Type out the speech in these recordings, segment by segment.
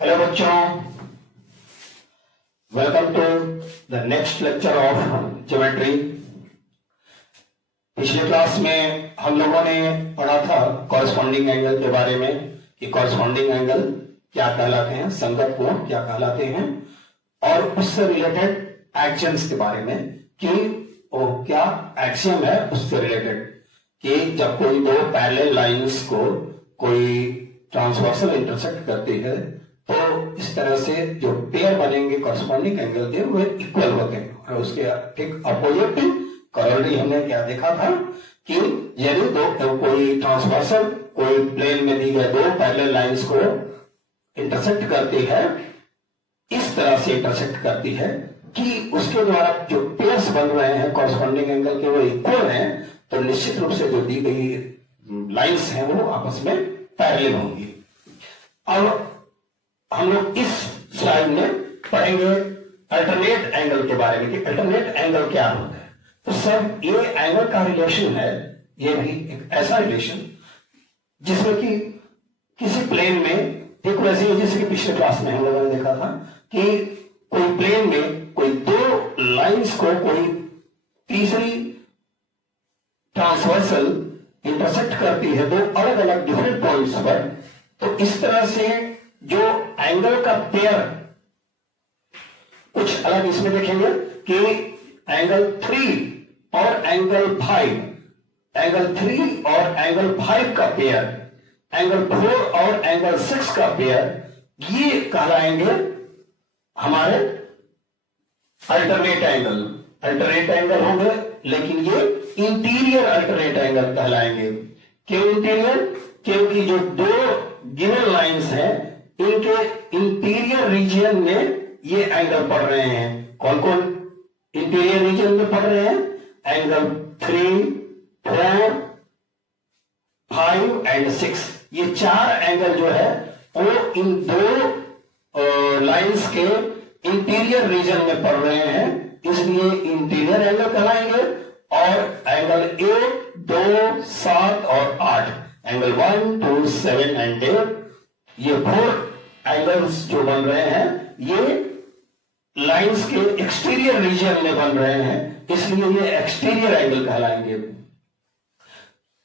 Hello बच्चों, welcome to the next lecture of geometry. पिछले class में हम लोगों ने पढ़ा था कॉरस्पॉन्डिंग एंगल के बारे में कि कॉरस्पॉन्डिंग एंगल क्या कहलाते हैं, संगत कोण क्या कहलाते हैं, और उससे रिलेटेड एक्शंस के बारे में कि वो क्या एक्सियम है उससे रिलेटेड कि जब कोई दो पैरेलल लाइंस को कोई ट्रांसवर्सल इंटरसेक्ट करती है तो इस तरह से जो पेयर बनेंगे कॉरस्पॉन्डिंग एंगल के वो इक्वल होते हैं। और उसके ठीक अपोजिट करोलरी हमने क्या देखा था कि यदि दो कोई ट्रांसवर्सल कोई प्लेन में दी गए दो पैरेलल लाइंस को इंटरसेक्ट करती है, इस तरह से इंटरसेक्ट करती है कि उसके द्वारा जो पेयर्स बन रहे हैं कॉरस्पॉन्डिंग एंगल के वो इक्वल हैं, तो निश्चित रूप से जो दी गई लाइंस हैं वो आपस में पैरेलल होंगी। अब हम लोग इस स्लाइड में पढ़ेंगे अल्टरनेट एंगल के बारे में कि अल्टरनेट एंगल क्या होता है। तो सर ये एंगल का रिलेशन है, ये भी एक ऐसा रिलेशन जिसमें कि किसी प्लेन में ठीक वैसे ही जैसे कि पिछले क्लास में हम लोगों ने देखा था कि कोई प्लेन में कोई दो लाइंस को कोई तीसरी ट्रांसवर्सल इंटरसेक्ट करती है दो अलग अलग डिफरेंट पॉइंट्स पर। तो इस तरह से जो एंगल का पेयर कुछ अलग इसमें देखेंगे कि एंगल 3 और एंगल 5, एंगल 3 और एंगल 5 का पेयर, एंगल 4 और एंगल 6 का पेयर, ये कहलाएंगे हमारे अल्टरनेट एंगल। अल्टरनेट एंगल होंगे लेकिन ये इंटीरियर अल्टरनेट एंगल कहलाएंगे। क्यों इंटीरियर? क्योंकि जो दो गिवन लाइंस हैं इनके इंटीरियर रीजन में ये एंगल पड़ रहे हैं। कौन कौन इंटीरियर रीजन में पड़ रहे हैं? Angle 3, 4, 5 and 6। ये चार एंगल जो है वो इन दो लाइंस के इंटीरियर रीजन में पड़ रहे हैं, इसलिए इंटीरियर एंगल कहलाएंगे। और एंगल 1, 2, 7 और 8, एंगल 1, 2, 7 एंड 8, ये 4 एंगल्स जो बन रहे हैं ये लाइंस के एक्सटीरियर रीजन में बन रहे हैं, इसलिए ये एक्सटीरियर एंगल कहलाएंगे।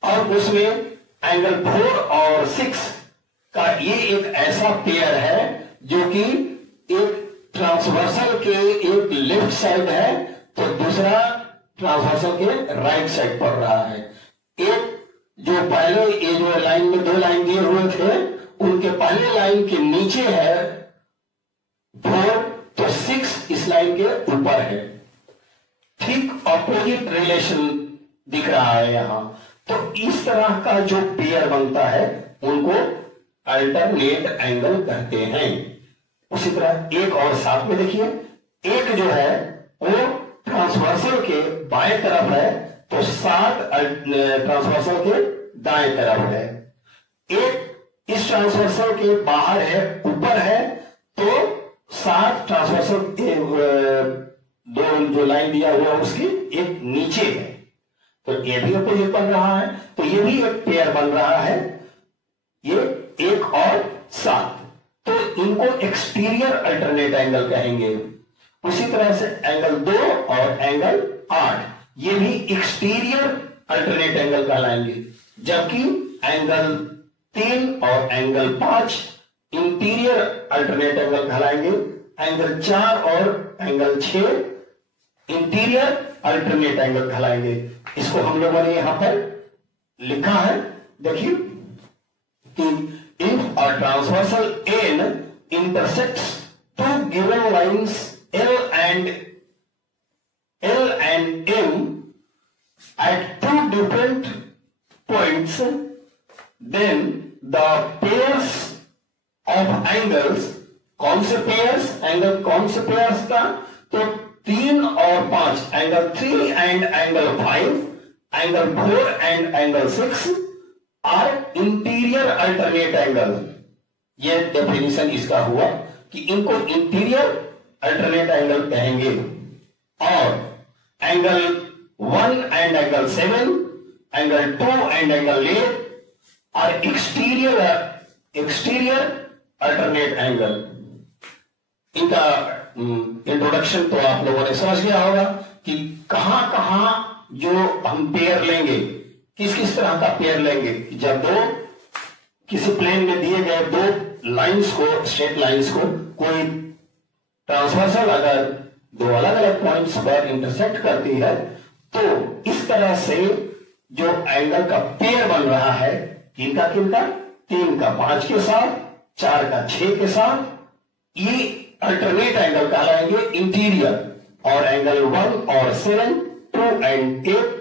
और उसमें एंगल 4 और 6 का ये एक ऐसा पेयर है जो कि एक ट्रांसवर्सल के एक लेफ्ट साइड है तो दूसरा ट्रांसवर्सल के राइट साइड पड़ रहा है। एक जो पहले ये जो लाइन में दो लाइन दिए हुए थे उनके पहले लाइन के नीचे है 4, तो 6 इस लाइन के ऊपर है। ठीक ऑपोजिट रिलेशन दिख रहा है यहां। तो इस तरह का जो पेयर बनता है उनको अल्टरनेट एंगल कहते हैं। उसी तरह एक और साथ में देखिए, एक जो है वो ट्रांसवर्सल के बाएं तरफ है तो 7 ट्रांसवर्सल के दाएं तरफ है। एक इस ट्रांसवर्सल के बाहर है, ऊपर है, तो 7 ट्रांसवर्सल दो जो लाइन दिया हुआ उसकी एक नीचे है, तो ये भी अपोजिट बन रहा है, तो ये भी एक पेयर बन रहा है, ये 1 और 7। तो इनको एक्सटीरियर अल्टरनेट एंगल कहेंगे। उसी तरह से एंगल 2 और एंगल 8 ये भी एक्सटीरियर अल्टरनेट एंगल कहलाएंगे, जबकि एंगल 3 और एंगल 5 इंटीरियर अल्टरनेट एंगल कहलाएंगे। एंगल 4 और एंगल 6 इंटीरियर अल्टरनेट एंगल कहलाएंगे। इसको हम लोगों ने यहां पर लिखा है, देखिए कि if a transversal N intersects two given lines L and M at two different points, then the pairs of angles, कौन से पेयर्स, एंगल कौन से पेयर्स का? तो 3 और 5, angle 3 and angle 5, angle 4 and angle 6 are interior alternate angle. ये definition इसका हुआ कि इनको इंटीरियर अल्टरनेट एंगल कहेंगे। और angle 1 and angle 7, angle 2 and angle 8 और एक्सटीरियर अल्टरनेट एंगल, इनका इंट्रोडक्शन तो आप लोगों ने समझ लिया होगा कि कहां कहां जो हम पेयर लेंगे, किस किस तरह का पेयर लेंगे। जब दो किसी प्लेन में दिए गए दो लाइंस को, स्ट्रेट लाइंस को कोई ट्रांसवर्सल अगर दो अलग अलग पॉइंट्स पर इंटरसेक्ट करती है, तो इस तरह से जो एंगल का पेयर बन रहा है, किनका किनका, 3 का 5 के साथ, 4 का 6 के साथ, ये अल्टरनेट एंगल कहलाएंगे इंटीरियर। और एंगल 1 और 7, 2 एंड 8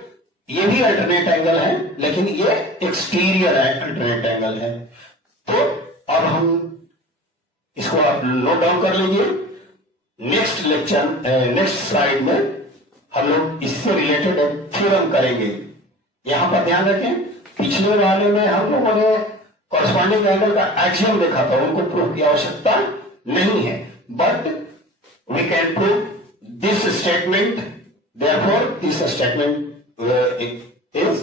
ये भी अल्टरनेट एंगल है, लेकिन ये एक्सटीरियर अल्टरनेट एंगल है। तो अब हम इसको आप नोट डाउन कर लीजिए। नेक्स्ट लेक्चर, नेक्स्ट स्लाइड में हम लोग इससे रिलेटेड एक थ्योरम करेंगे। यहां पर ध्यान रखें, पिछले वाले में हम लोगों ने कॉरस्पॉन्डिंग एंगल का एक्सियम देखा था, उनको प्रूफ की आवश्यकता नहीं है, but we can prove this statement, therefore this statement is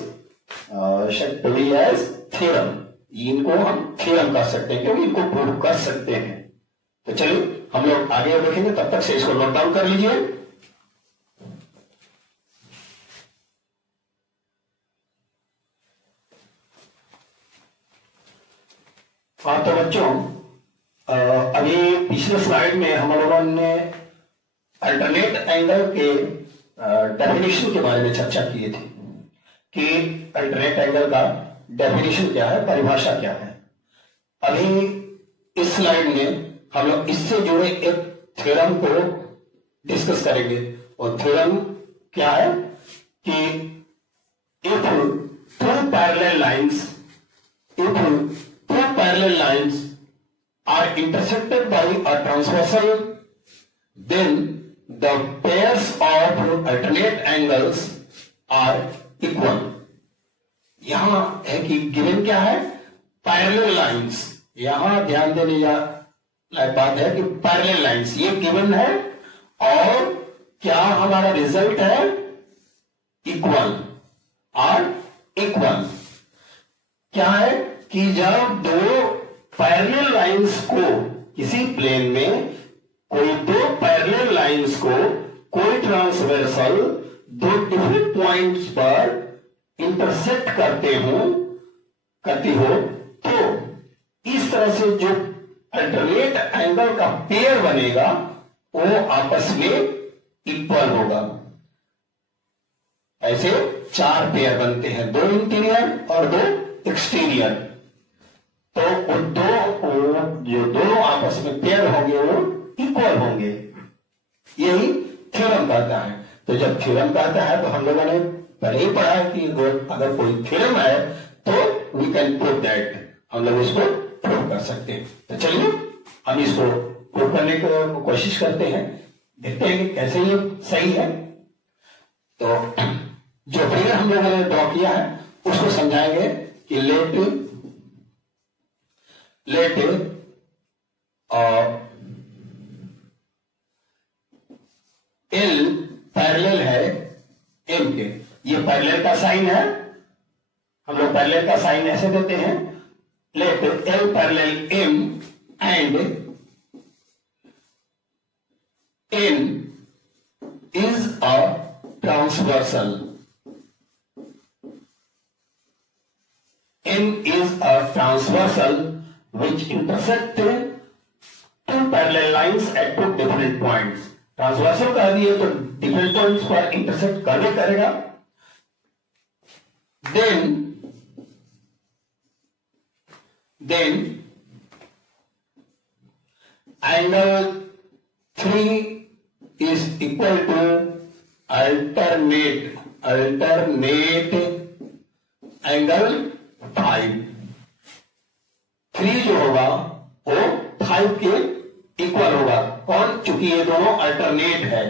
should be as theorem। इनको हम थ्योरम कर सकते हैं क्योंकि इनको प्रूव कर सकते हैं। तो चलिए हम लोग आगे देखेंगे, तब तक से इसको नोट डाउन कर लीजिए। हाँ तो बच्चों, अभी पिछले स्लाइड में हम लोगों ने अल्टरनेट एंगल के डेफिनेशन के बारे में चर्चा की थी कि अल्टरनेट एंगल का डेफिनेशन क्या है, परिभाषा क्या है। अभी इस स्लाइड में हम लोग इससे जुड़े एक थ्योरम को डिस्कस करेंगे। और थ्योरम क्या है कि if two parallel lines are intersected by a transversal, then the pairs of alternate angles are equal. यहां है कि गिवन क्या है, पैरेलल लाइंस। यहां ध्यान देने लायक बात है कि पैरेलल लाइंस ये गिवन है, और क्या हमारा रिजल्ट है, इक्वल और इक्वल। क्या है कि जब दो पैरेलल लाइंस को किसी प्लेन में, कोई दो पैरेलल लाइंस को कोई ट्रांसवर्सल दो डिफरेंट पॉइंट्स पर इंटरसेक्ट करती हो, तो इस तरह से जो अल्टरनेट एंगल का पेयर बनेगा वो आपस में इक्वल होगा। ऐसे 4 पेयर बनते हैं, 2 इंटीरियर और 2 एक्सटीरियर। तो जो दोनों आपस में पेयर होंगे वो इक्वल होंगे, यही थ्योरम कहता है। तो जब थ्योरम कहता है तो हम लोगों ने पहले ही पढ़ा है कि अगर कोई थ्योरम है तो वी कैन प्रूव दैट, हम लोग इसको प्रूव कर सकते हैं। तो चलिए हम इसको प्रूव करने की कोशिश करते हैं, देखते हैं कि कैसे ये सही है। तो जो फिगर हम लोगों ने ड्रॉ किया है उसको समझाएंगे कि लेट एल पैरेलल है एम के। ये पैरेलल का साइन है, हम लोग पैरेलल का साइन ऐसे देते हैं, let L parallel M and N is a transversal. N is a transversal which intersect two parallel lines at two different points। Transversal कह दिए तो डिफरेंट पॉइंट्स पर इंटरसेक्ट करने करेगा। then angle 3 is equal to alternate angle 5। 3 जो होगा वो 5 के इक्वल होगा। कौन? चूंकि ये दोनों अल्टरनेट है,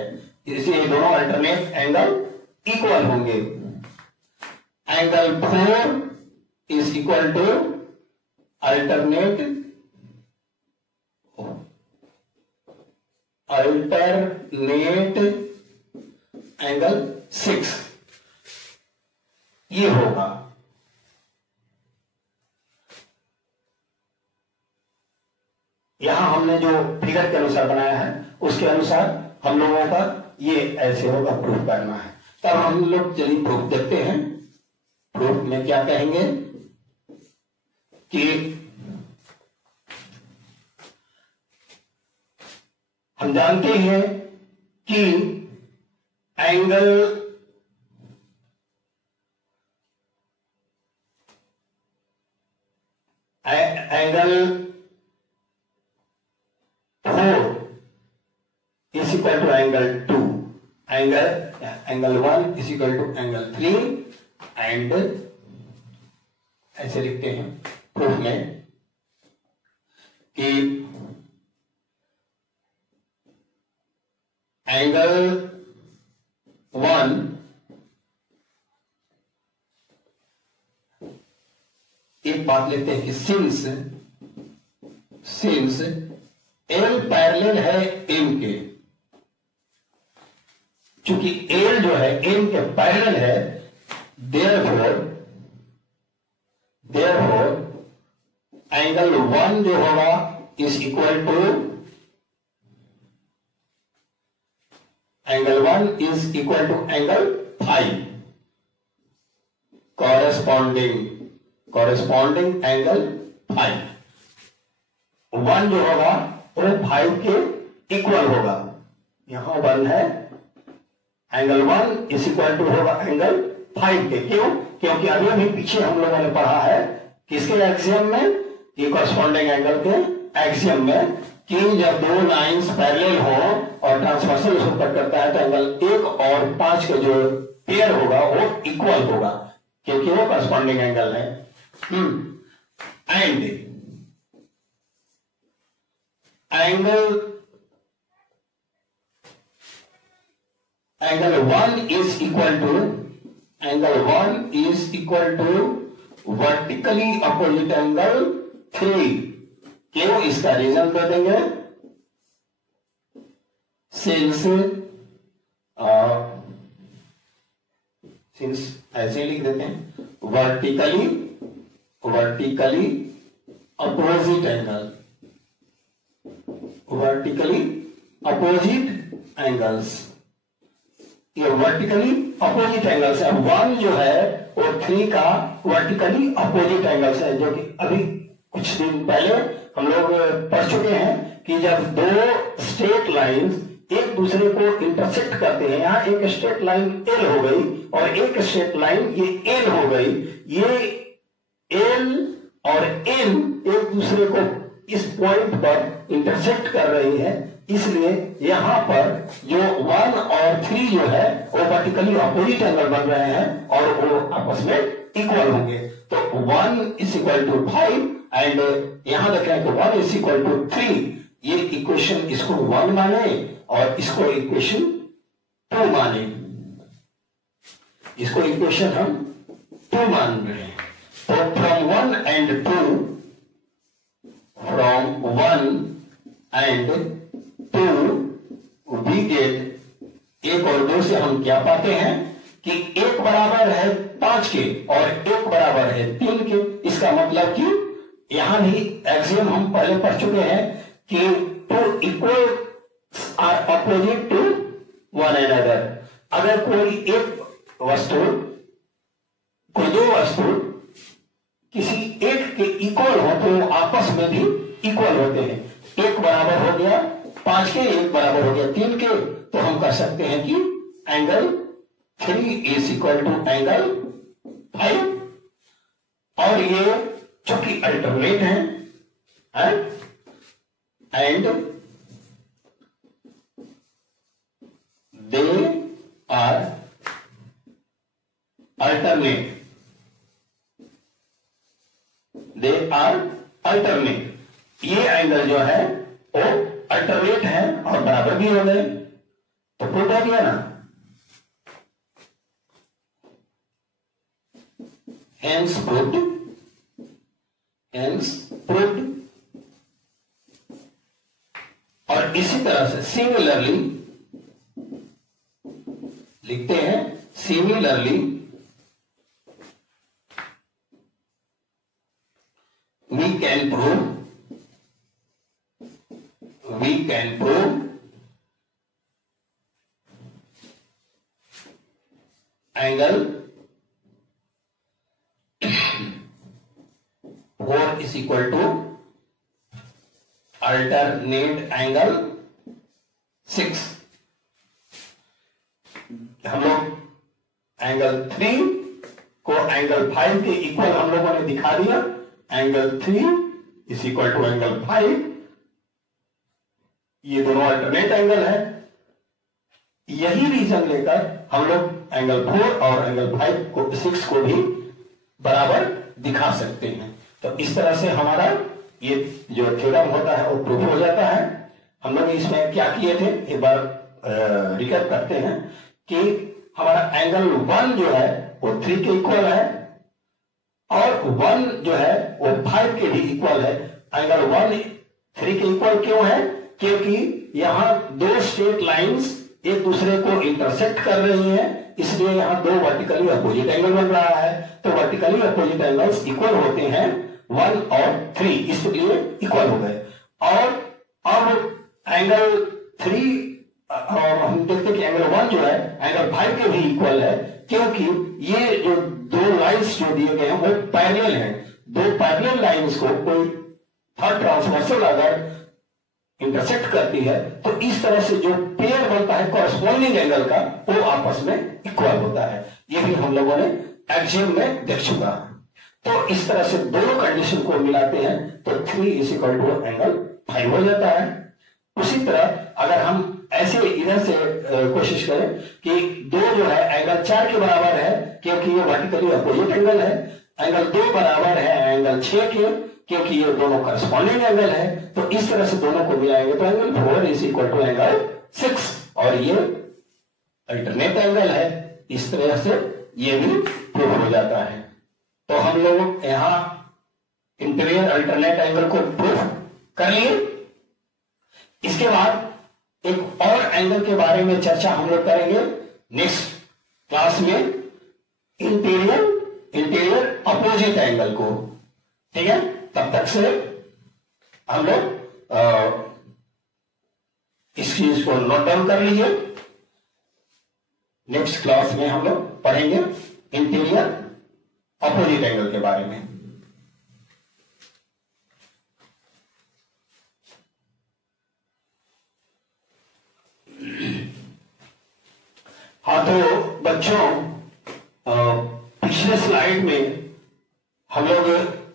इसलिए ये दोनों अल्टरनेट एंगल इक्वल होंगे। Angle 4 is equal to alternate angle 6 ये होगा। हमने जो फिगर के अनुसार बनाया है उसके अनुसार हम लोगों का ये ऐसे होगा, प्रूफ करना है। तब हम लोग चलिए प्रूफ देखते हैं। प्रूफ में क्या कहेंगे कि हम जानते हैं कि angle is equal to angle 2, angle 1 is equal to angle 3 and ऐसे लिखते हैं प्रूफ में कि एंगल 1 एक बात लेते हैं कि सिंस एल पैरेलल है एम के, चूंकि एल जो है एम के पैरेलल है, देयरफॉर एंगल 1 जो होगा is equal to angle 1 is equal to angle 5 corresponding angle 5। 1 जो होगा वो 5 के इक्वल होगा। यहां 1 है, एंगल 1 इज इक्वल टू होगा एंगल 5 के। क्यों? क्योंकि अभी पीछे हम लोगों ने पढ़ा है किसके एक्सियम में, कि कॉरेस्पॉन्डिंग एंगल के एक्सियम में, कि जब दो लाइंस पैरेलल हो और ट्रांसवर्सल उसको कट करता है तो एंगल 1 और 5 का जो पेयर होगा वो इक्वल होगा, क्योंकि वो कॉरेस्पॉन्डिंग एंगल है। And angle 1 is equal to vertically opposite angle 3। क्यों? इसका रीजन दे देंगे। सिंस ऐसे लिख देते हैं, वर्टिकली अपोजिट एंगल्स, ये वर्टिकली अपोजिट एंगल्स है। 1 जो है वो 3 का वर्टिकली अपोजिट एंगल्स है, जो कि अभी कुछ दिन पहले हम लोग पढ़ चुके हैं कि जब दो स्ट्रेट लाइंस एक दूसरे को इंटरसेक्ट करते हैं, यहां एक स्ट्रेट लाइन एल हो गई और एक स्ट्रेट लाइन ये एल हो गई, ये एल और एन एक दूसरे को इस पॉइंट पर इंटरसेक्ट कर रही है, इसलिए यहां पर जो 1 और 3 जो है वो वर्टिकली अपोजिट एंगल बन रहे हैं और वो आपस में इक्वल होंगे। तो 1 इज इक्वल टू 5 एंड यहां देखें तो 1 इज इक्वल टू 3। ये इक्वेशन इसको 1 माने और इसको इक्वेशन 2 माने, इसको इक्वेशन हम 2 मान रहे हैं। तो फ्रॉम 1 एंड 2 वी गेट 1 और 2 से हम क्या पाते हैं कि 1 बराबर है 5 के और 1 बराबर है 3 के। इसका मतलब कि यहां भी एक्सियम हम पहले पढ़ चुके हैं कि 2 equals are opposite to one another. अगर कोई दो वस्तु किसी एक के इक्वल हो तो वो आपस में भी इक्वल होते हैं। 1 बराबर हो गया 5 के, 1 बराबर हो गया 3 के, तो हम कह सकते हैं कि angle 3 is equal to angle 5। और ये चूंकि अल्टरनेट है एंड दे आर अल्टरनेट, ये एंगल जो है वो अल्टरनेट है और बराबर भी हो गए, तो प्रूव हो गया ना। Hence proved। और इसी तरह से सिमिलरली लिखते हैं, similarly we can prove can prove angle 4 is equal to alternate angle 6। हम लोग एंगल 3 को एंगल 5 के इक्वल हम लोगों ने दिखा दिया। Angle 3 is equal to angle 5, ये दोनों अल्टरनेट एंगल है। यही रीजन लेकर हम लोग एंगल 4 और एंगल 5 को 6 को भी बराबर दिखा सकते हैं। तो इस तरह से हमारा ये जो थ्योरम होता है वो प्रूफ हो जाता है। हम लोग इसमें क्या किए थे, एक बार रिकैप करते हैं कि हमारा एंगल 1 जो है वो 3 के इक्वल है और 1 जो है वो 5 के भी इक्वल है। एंगल 1 3 के इक्वल क्यों है? क्योंकि यहां दो स्ट्रेट लाइंस एक दूसरे को इंटरसेक्ट कर रही हैं, इसलिए यहां दो वर्टिकली अपोजिट एंगल बन रहा है। तो वर्टिकली अपोजिट एंगल्स इक्वल होते हैं 1 और 3, इसलिए इक्वल हो गए। और अब एंगल 3 और हम देखते कि एंगल 1 जो है एंगल 5 के भी इक्वल है, क्योंकि ये जो दो लाइंस जो दिए गए हैं वो पैरेलल हैं। दो पैरेलल लाइंस को कोई थर्ड ट्रांसवर्सल अगर इंटरसेक्ट करती है तो इस तरह से जो पेयर बनता है कॉरस्पॉन्डिंग एंगल का वो आपस में इक्वल होता है। ये भी हम लोगों ने एक्सियम में देख चुका है। तो इस तरह से दोनों कंडीशन को मिलाते हैं तो 3 इज इक्वल टू एंगल 5 हो जाता है। उसी तरह अगर हम ऐसे इधर से कोशिश करें कि 2 जो है एंगल 4 के बराबर है, क्योंकि ये वर्टिकली अपोजिट एंगल है। एंगल 2 बराबर है एंगल 6 के, क्योंकि ये दोनों करस्पॉन्डिंग एंगल है। तो इस तरह से दोनों को मिलाएंगे तो angle 4 is equal to angle 6, और ये अल्टरनेट एंगल है। इस तरह से ये भी प्रूव हो जाता है। तो हम लोग यहां इंटीरियर अल्टरनेट एंगल को प्रूव कर लिए। इसके बाद एक और एंगल के बारे में चर्चा हम लोग करेंगे नेक्स्ट क्लास में, इंटीरियर अपोजिट एंगल को। ठीक है, तब तक से हम लोग इस चीज को नोट डाउन कर लीजिए। नेक्स्ट क्लास में हम लोग पढ़ेंगे इंटीरियर अपोजिट एंगल के बारे में। हाँ, तो बच्चों पिछले स्लाइड में हम लोग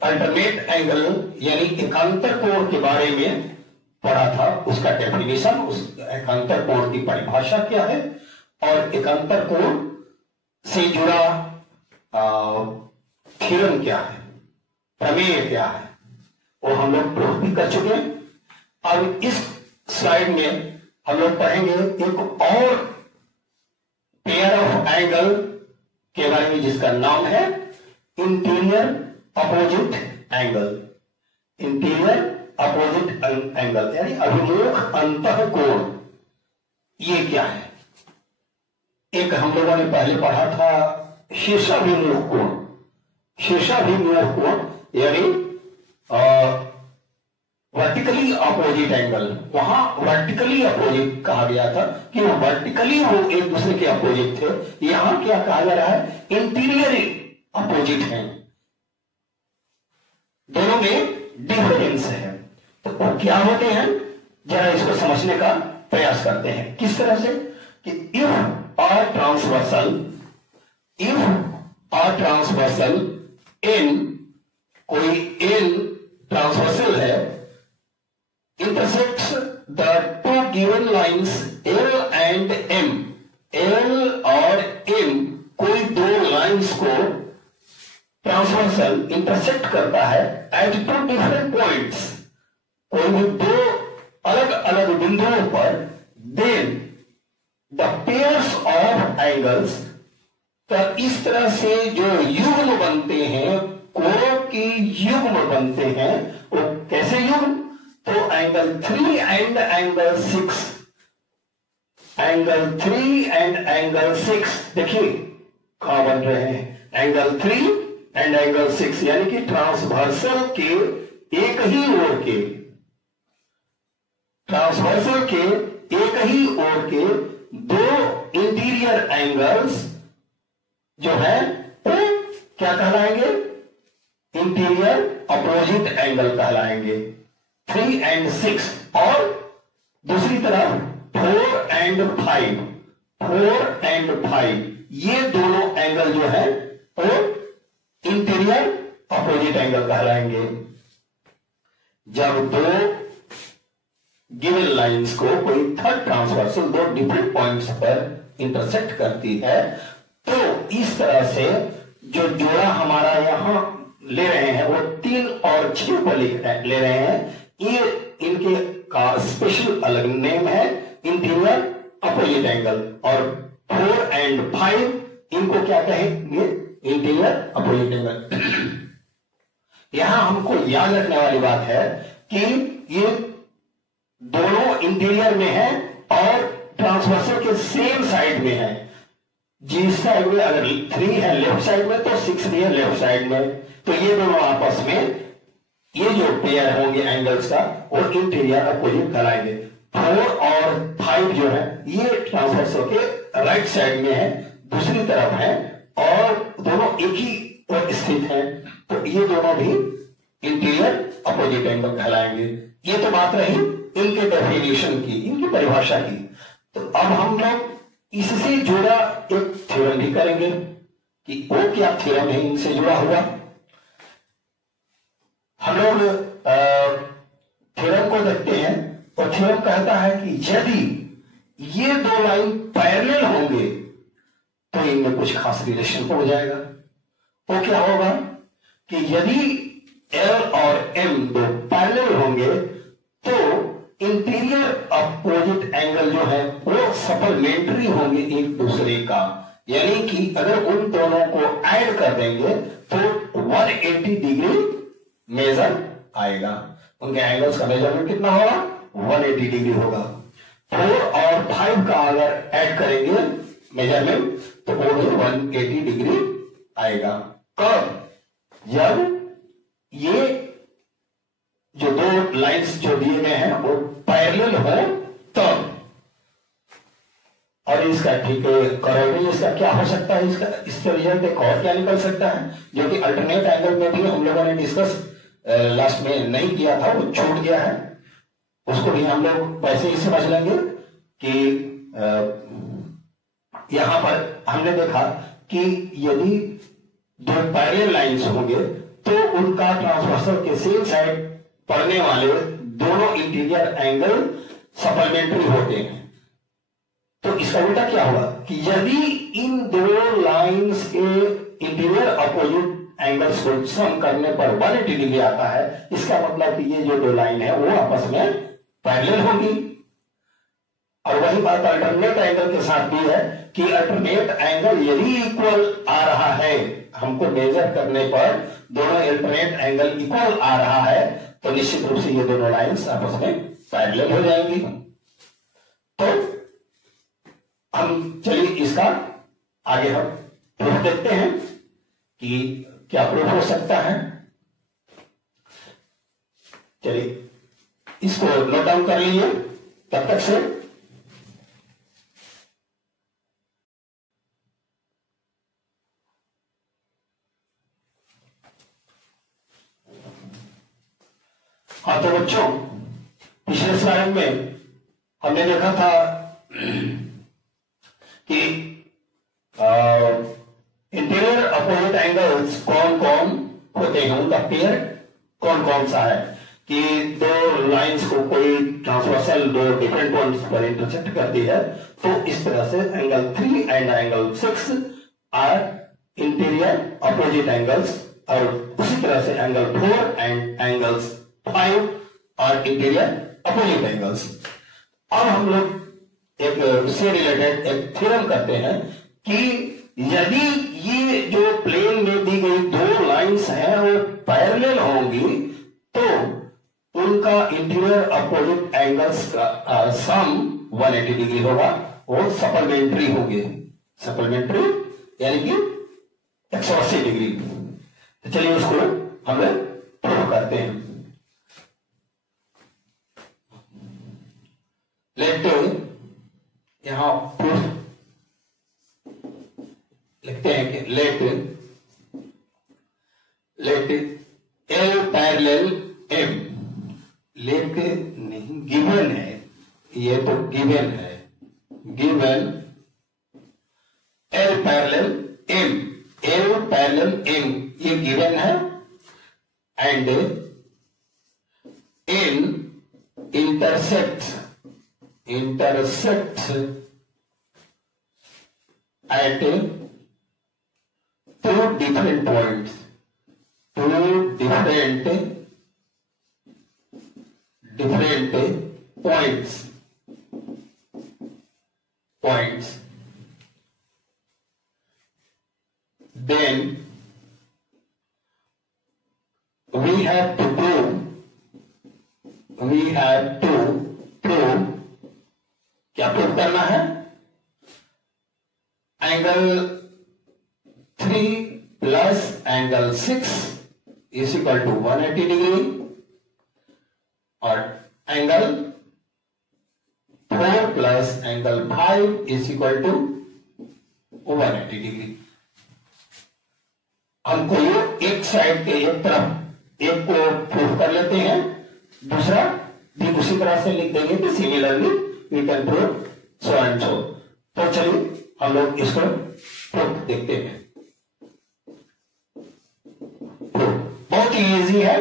अल्टरनेट एंगल यानी एकांतर कोण के बारे में पढ़ा था, उसका डेफिनेशन, उस एकांतर कोण की परिभाषा क्या है और एकांतर कोण से जुड़ा थ्योरम क्या है, प्रमेय क्या है, वो हम लोग प्रूफ भी कर चुके हैं। अब इस स्लाइड में हम लोग पढ़ेंगे एक और पेयर ऑफ एंगल के बारे में जिसका नाम है interior opposite angle. Interior opposite angle यानी अभिमुख अंतः कोण, ये क्या है? एक हम लोगों ने पहले पढ़ा था शीर्षाभिमुख कोण। शीर्षाभिमुख कोण यानी वर्टिकली अपोजिट एंगल, वहां वर्टिकली अपोजिट कहा गया था कि वर्टिकली वो एक दूसरे के अपोजिट थे। यहां क्या कहा जा रहा है? इंटीरियर अपोजिट है, दोनों में डिफरेंस है। तो वो क्या होते हैं, जरा इसको समझने का प्रयास करते हैं। किस तरह से कि इफ आर ट्रांसवर्सल एन, कोई एन ट्रांसवर्सल है, intersects the two given lines L and M, L और M कोई दो लाइंस को ट्रांसवर्सल इंटरसेक्ट करता है at two different points, कोई भी दो अलग अलग बिंदुओं पर, then the pairs of angles, तो इस तरह से जो युग्म बनते हैं, कोणों की युग्म बनते हैं, वो कैसे युग्म? तो angle 3 and angle 6, angle 3 and angle 6 देखिए कहां बन रहे हैं, एंगल 3 एंड एंगल 6 यानी कि ट्रांसवर्सल के एक ही ओर के ट्रांसवर्सल के एक ही ओर के दो इंटीरियर एंगल्स जो है वो क्या कहलाएंगे? इंटीरियर अपोजिट एंगल कहलाएंगे, 3 और 6। और दूसरी तरफ 4 और 5, ये दोनों एंगल जो है वो इंटीरियर अपोजिट एंगल कहलाएंगे। जब दो गिवन लाइंस को कोई थर्ड ट्रांसवर्सल दो डिफरेंट पॉइंट्स पर इंटरसेक्ट करती है, तो इस तरह से जो जोड़ा हमारा यहां ले रहे हैं वो 3 और 6 को ले रहे हैं, ये इनके का स्पेशल अलग नेम है इंटीरियर अपोजिट एंगल। और 4 और 5 इनको क्या कहेंगे? Interior opposite angle. यहां हमको याद रखने वाली बात है कि ये दोनों इंटीरियर में है और ट्रांसवर्सल के सेम साइड में है। जिस साइड में अगर 3 है लेफ्ट साइड में, तो 6 भी है लेफ्ट साइड में, तो ये दोनों आपस में ये जो पेयर होंगे एंगल्स का वो इंटीरियर अपोजिट कहलाएंगे। 4 और 5 जो है ये ट्रांसवर्सल के राइट साइड में है, दूसरी तरफ है, और दोनों एक ही ओर स्थित हैं, तो ये दोनों भी इंटीरियर अपोजिट एंगल कहलाएंगे। ये तो बात रही इनके डेफिनेशन की, इनकी परिभाषा की। तो अब हम लोग इससे जुड़ा एक थ्योरम भी करेंगे कि वो क्या थ्योरम है इनसे जुड़ा हुआ। हम लोग थ्योरम को देखते हैं, और थ्योरम कहता है कि यदि ये दो लाइन पैरेलल होंगे तो इनमें कुछ खास रिलेशन हो जाएगा। वो क्या होगा कि यदि L और M दो पैरेलल होंगे तो इंटीरियर अपोजिट एंगल जो है वो सप्लीमेंट्री होंगे एक दूसरे का, यानी कि अगर उन दोनों को ऐड कर देंगे तो 180 डिग्री मेजर आएगा। उनके एंगल्स का मेजरमेंट कितना होगा? 180 डिग्री होगा। 4 और 5 का अगर ऐड करेंगे मेजरमेंट तो वो भी 180 डिग्री आएगा। कब? जब ये जो दो लाइंस जो दिए गए हैं वो पैरेलल हो तब। और इसका ठीक करोगे इसका क्या हो सकता है? इसका रिजल्ट एक और क्या निकल सकता है, जो कि अल्टरनेट एंगल में भी हम लोगों ने डिस्कस लास्ट में नहीं किया था, वो छूट गया है। उसको भी हम लोग वैसे ही समझ लेंगे कि यहां पर हमने देखा कि यदि दो पैरेलल लाइंस होंगे तो उनका ट्रांसवर्सल के सेम साइड पड़ने वाले दोनों इंटीरियर एंगल सप्लीमेंट्री होते हैं। तो इसका उल्टा क्या होगा कि यदि इन दो लाइंस के इंटीरियर अपोजिट एंगल्स को सम करने पर 180 डिग्री आता है, इसका मतलब कि ये जो दो लाइन है वो आपस में पैरेलल होगी। और वही बात अल्टरनेट एंगल के साथ भी है कि अल्टरनेट एंगल यदि इक्वल आ रहा है, हमको मेजर करने पर दोनों अल्टरनेट एंगल इक्वल आ रहा है, तो निश्चित रूप से ये दोनों लाइंस आपस में पैरेलल हो जाएंगी। तो हम चलिए इसका आगे हम प्रूफ देखते हैं कि क्या प्रूफ हो सकता है। चलिए इसको नोट डाउन कर लीजिए तब तक से। हाँ तो बच्चों, पिछले स्लाइड में हमने देखा था कि इंटीरियर अपोजिट एंगल्स कौन कौन होते हैं, उनका पेयर कौन कौन सा है। कि दो लाइंस को कोई ट्रांसवर्सल दो डिफरेंट पॉइंट्स पर इंटरसेक्ट करती है, तो इस तरह से angle 3 and angle 6 are interior opposite angles, और उसी तरह से एंगल 4 एंड एंगल्स 5 और इंटीरियर अपोजिट एंगल्स। अब हम लोग एक से रिलेटेड एक थ्योरम करते हैं कि यदि ये जो प्लेन में दी गई दो लाइंस हैं वो पैरेलल होंगी तो उनका इंटीरियर अपोजिट एंगल्स का सम 180 डिग्री होगा, वो सप्लीमेंट्री होंगे। सप्लीमेंट्री यानी कि 180 डिग्री। तो चलिए उसको हम प्रूव करते हैं। Let L parallel M, let नहीं गिवन है, ये तो गिवन है, given L parallel M, L parallel M ये गिवन है, and N intersects at two different points, then we have to prove क्या प्रूव करना है, angle 3 plus angle 6 is equal to 180 degree, और angle 4 plus angle 5 is equal to 180 degree. हमको ये एक side के एक तरफ एक को प्रूव कर लेते हैं, दूसरा भी उसी तरह से लिख देंगे कि similarly we can prove so and so. तो चलिए हम लोग इसको प्रूफ देखते हैं। बहुत ही इजी है,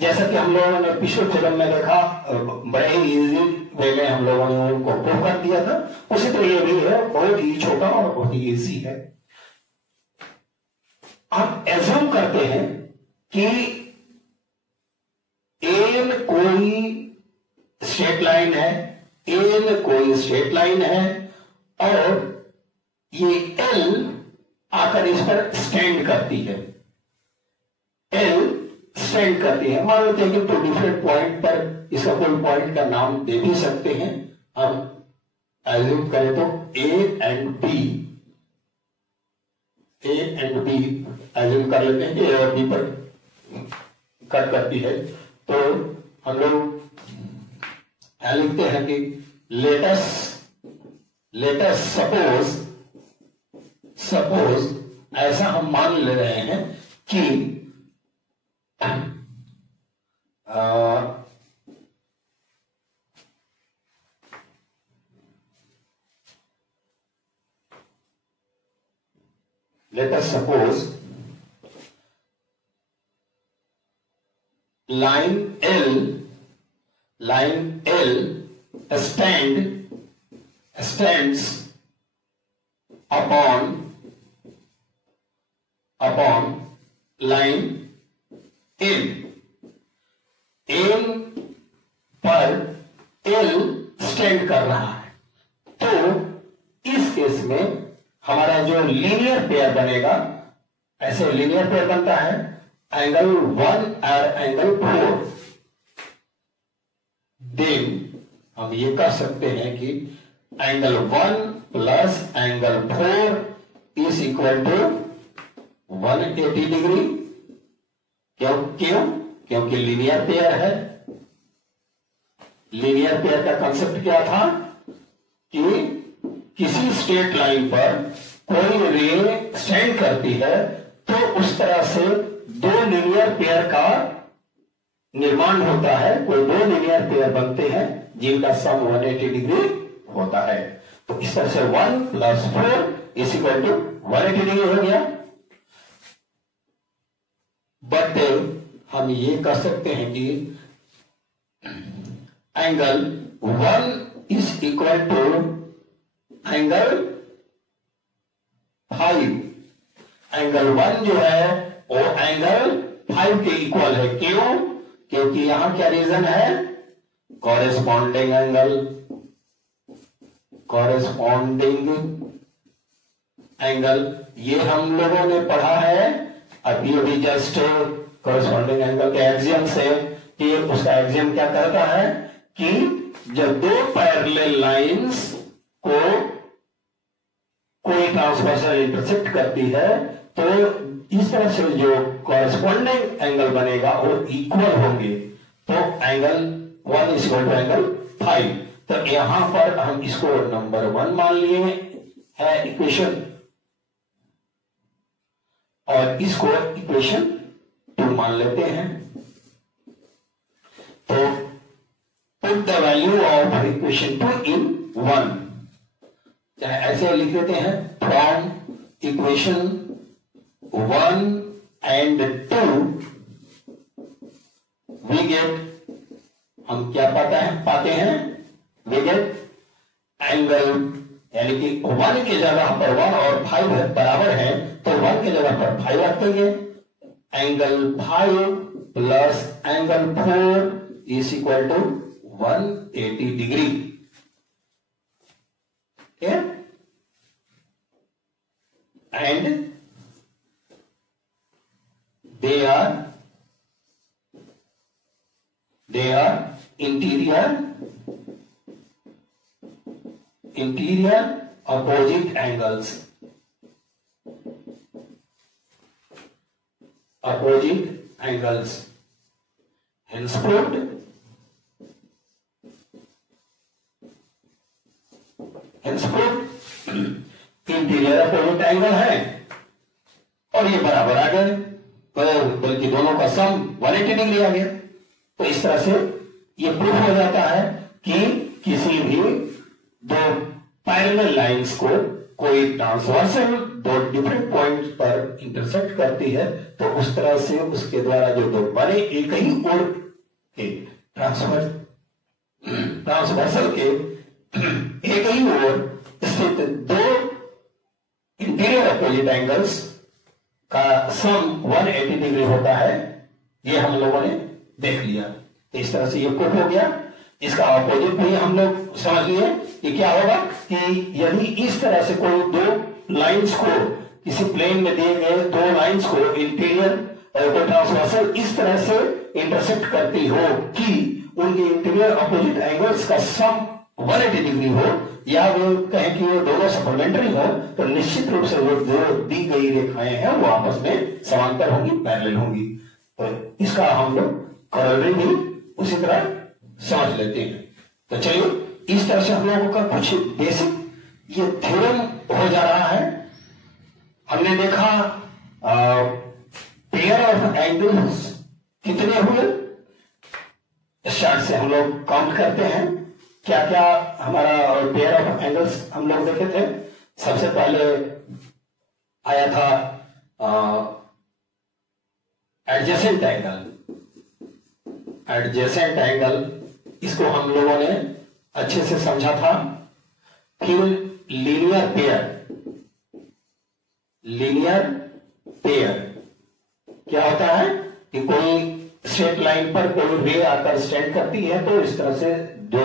जैसा कि हम लोगों ने पिछले फिल्म में देखा, बड़े ही इजी वे में हम लोगों ने उनको प्रूफ कर दिया था, उसी तरह ये भी है, बहुत ही छोटा और बहुत ही इजी है। हम एज्यूम करते हैं कि एन कोई स्ट्रेट लाइन है, एन कोई स्ट्रेट लाइन है, और ये एल आकर इस पर स्टैंड करती है, एल स्टैंड करती है। मान लेते हैं कि टू डिफरेंट पॉइंट पर, इसका कोई पॉइंट का नाम दे भी सकते हैं, हम एज्यूम करें तो ए एंड बी एज्यूम कर लेते हैं कि ए और बी पर कट करती है। तो हम लोग लिखते हैं कि लेटस सपोज ऐसा हम मान ले रहे हैं कि let us suppose line L stands upon line N पर L स्टैंड कर रहा है। तो इस केस में हमारा जो लीनियर पेयर बनेगा, ऐसे लीनियर पेयर बनता है एंगल 1 और एंगल 4, देन हम ये कर सकते हैं कि angle 1 plus angle 4 is equal to 180 degree. क्यों? क्योंकि लीनियर पेयर है। लीनियर पेयर का कंसेप्ट क्या था कि किसी स्ट्रेट लाइन पर कोई रे स्टैंड करती है तो उस तरह से दो लीनियर पेयर का निर्माण होता है, कोई दो लीनियर पेयर बनते हैं जिनका सम 180 डिग्री होता है। तो इस तरह से 1 plus 4 is equal to 180 degree हो गया। बट हम ये कर सकते हैं कि angle 1 is equal to angle 5। Angle 1 जो है वो एंगल 5 के इक्वल है। क्यों? क्योंकि यहां क्या रीजन है, कॉरेस्पॉन्डिंग एंगल ये हम लोगों ने पढ़ा है अभी जस्ट कॉरेस्पॉन्डिंग एंगल के एक्सियम से, कि उसका एक्सियम क्या कहता है कि जब दो पैरेलल लाइंस को कोई ट्रांसवर्सल इंटरसेक्ट करती है तो इस तरह से जो कॉरेस्पॉन्डिंग एंगल बनेगा वो इक्वल होंगे। तो angle 1 is equal to angle 5। तो यहां पर हम इसको नंबर 1 मान लिए है इक्वेशन, और इसको इक्वेशन मान लेते हैं। तो put the value of equation 2 in 1, चाहे ऐसे लिख देते हैं, from equation 1 and 2 we get, हम क्या पाते हैं वी गेट एंगल, यानी कि 1 की जगह पर 1 और 5 बराबर है, तो 1 की जगह पर 5 रख देंगे। Angle 5 plus angle 4 is equal to 180 degree. And they are interior opposite angles, henceforth interior opposite angle है और ये बराबर आ गए, बल्कि दोनों का सम 180 डिग्री आ गया। तो इस तरह से ये प्रूफ हो जाता है कि किसी भी दो पैरेलल लाइंस को कोई ट्रांसवर्सल दो डिफरेंट पॉइंट्स पर इंटरसेक्ट करती है, तो उस तरह से उसके द्वारा जो दो बड़े एक ही ओर के ट्रांसवर्सल के एक ही ओर स्थित दो इंटीरियर अपोजिट एंगल्स का सम 180 डिग्री होता है। ये हम लोगों ने देख लिया। तो इस तरह से ये प्रूफ हो गया। इसका अपोजिट भी हम लोग समझ लिए कि क्या होगा कि यदि इस तरह से कोई दो लाइंस को किसी प्लेन में दिए गए दो लाइंस को इंटीरियर और ट्रांसवर्सल इस तरह से इंटरसेक्ट करती हो कि उनके इंटीरियर अपोजिट एंगल्स का सम 180 डिग्री हो, या वो कहें कि वो दोनों सप्लीमेंट्री हो, तो निश्चित रूप से वो जो दी गई रेखाएं हैं वो आपस में समांतर होंगी, पैरेलल होंगी। तो इसका हम लोग कॉरोलरी भी उसी तरह समझ लेते हैं। तो चलिए इस तरह से हम लोगों का कुछ बेसिक ये थ्योरम हो जा रहा है। हमने देखा पेयर ऑफ एंगल्स कितने हुए, इस चार्ट से हम लोग काउंट करते हैं क्या क्या हमारा पेयर ऑफ एंगल्स हम लोग देखे थे। सबसे पहले आया था एडजेसेंट एंगल, इसको हम लोगों ने अच्छे से समझा था। फिर लीनियर पेयर क्या होता है कि कोई स्ट्रेट लाइन पर कोई रे आकर स्टैंड करती है, तो इस तरह से दो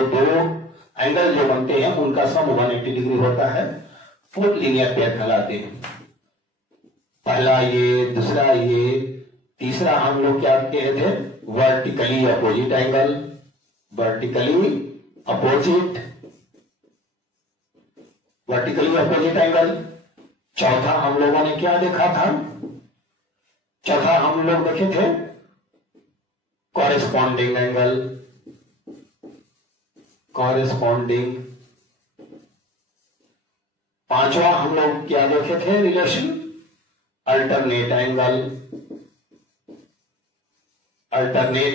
एंगल जो बनते हैं उनका सम 180 डिग्री होता है, वो लीनियर पेयर कहलाते हैं। पहला ये, दूसरा ये, तीसरा हम लोग क्या कहे थे, वर्टिकली अपोजिट एंगल। चौथा हम लोगों ने क्या देखा था, चौथा हम लोग देखे थे कॉरेस्पॉन्डिंग एंगल, पांचवा हम लोग क्या देखे थे रिलेशन, अल्टरनेट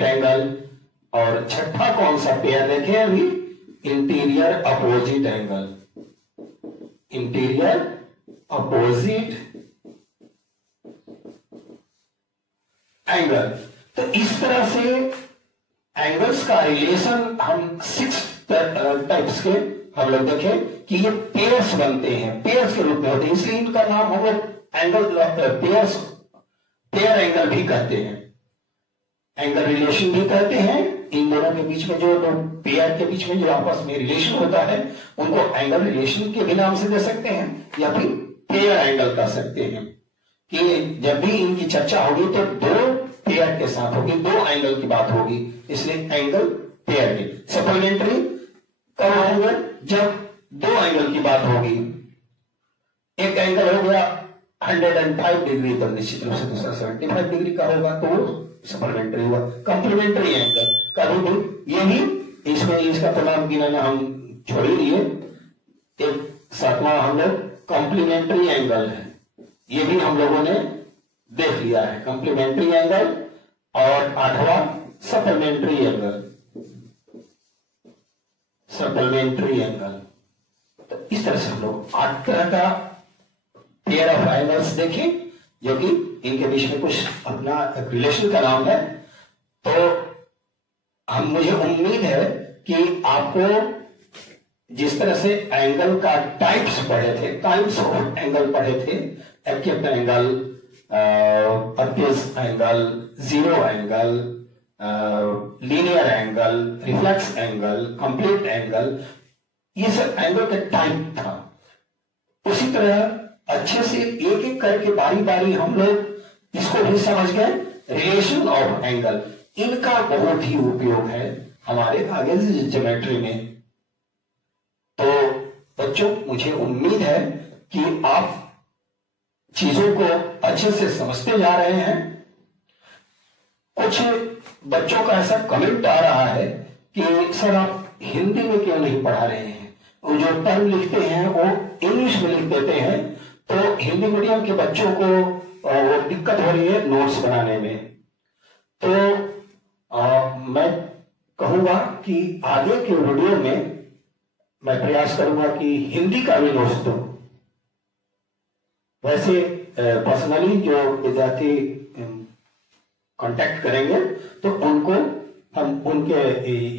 एंगल, और छठा कौन सा पेयर देखे अभी, इंटीरियर अपोजिट एंगल। तो इस तरह से एंगल्स का रिलेशन हम 6 टाइप्स के हम लोग देखे कि ये पेयर्स बनते हैं, पेयर्स के रूप में होते हैं, इसलिए इनका नाम हम लोग पेयर एंगल भी कहते हैं, एंगल रिलेशन भी कहते हैं। इन दोनों के बीच में जो पेयर के बीच में जो आपस में रिलेशन होता है उनको एंगल रिलेशन के भी नाम से दे सकते हैं, या फिर पेयर एंगल कह सकते हैं। कि जब भी इनकी चर्चा होगी तो दो पेयर के साथ होगी, दो एंगल की बात होगी, इसलिए एंगल पेयर की। सप्लीमेंट्री कब होंगे, जब दो एंगल की बात होगी। एक एंगल हो गया 105 डिग्री, तो निश्चित रूप से दूसरा 75 डिग्री का होगा, तो सप्लीमेंट्री हुआ। कंप्लीमेंट्री एंगल कभी भी, ये भी इसमें इसका तो नाम गिनाना हम छोड़ ही दिए। एक सातवां हम लोग कॉम्प्लीमेंट्री एंगल है, ये भी हम लोगों ने देख लिया है। कॉम्प्लीमेंट्री एंगल और आठवां सप्लीमेंट्री एंगल, सप्लीमेंट्री एंगल। तो इस तरह से हम लोग 8 तरह का पेयर ऑफ एंगल्स देखें, जो कि इनके बीच में कुछ अपना एक रिलेशन का नाम है। तो मुझे उम्मीद है कि आपको जिस तरह से एंगल का टाइप्स पढ़े थे, काइंड्स ऑफ एंगल पढ़े थे, acute angle, obtuse angle, zero angle, linear angle, reflex angle, complete angle, ये सब एंगल का टाइप था। उसी तरह अच्छे से एक एक करके बारी बारी हम लोग इसको भी समझ गए, रिलेशन ऑफ एंगल। इनका बहुत ही उपयोग है हमारे आगे ज्योमेट्री में। तो बच्चों, मुझे उम्मीद है कि आप चीजों को अच्छे से समझते जा रहे हैं। कुछ बच्चों का ऐसा कमेंट आ रहा है कि सर आप हिंदी में क्यों नहीं पढ़ा रहे हैं, वो जो टर्म लिखते हैं वो इंग्लिश में लिख देते हैं, तो हिंदी मीडियम के बच्चों को वो दिक्कत हो रही है नोट्स बनाने में। तो मैं कहूंगा कि आगे के वीडियो में मैं प्रयास करूंगा कि हिंदी का भी नोट्स दूं। वैसे पर्सनली जो विद्यार्थी कांटेक्ट करेंगे तो उनको हम उनके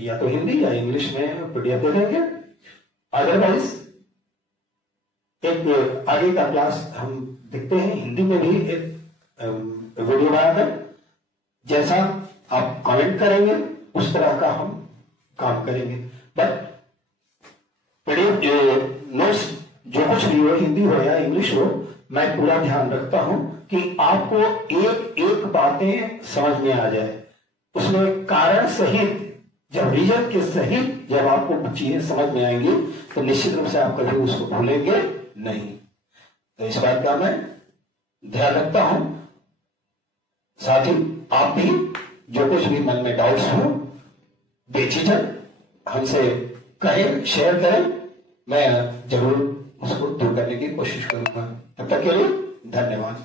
या तो हिंदी या इंग्लिश में पीडीएफ दे देंगे। अदरवाइज एक आगे का क्लास हम देखते हैं हिंदी में भी एक वीडियो बनाकर, जैसा आप कमेंट करेंगे उस तरह का हम काम करेंगे। बट पीडीएफ नोट्स जो कुछ भी हो, हिंदी हो या इंग्लिश हो, मैं पूरा ध्यान रखता हूं कि आपको एक एक बातें समझ में आ जाए, उसमें कारण सहित, जब रीजन के सहित जब आपको चीजें समझ में आएंगी तो निश्चित रूप से आप कभी उसको भूलेंगे नहीं। तो इस बात का मैं ध्यान रखता हूं। साथ ही आप भी जो कुछ भी मन में डाउट्स हो बेझिझक हमसे कहें, शेयर करें, मैं जरूर उसको दूर करने की कोशिश करूंगा। तब तक के लिए धन्यवाद।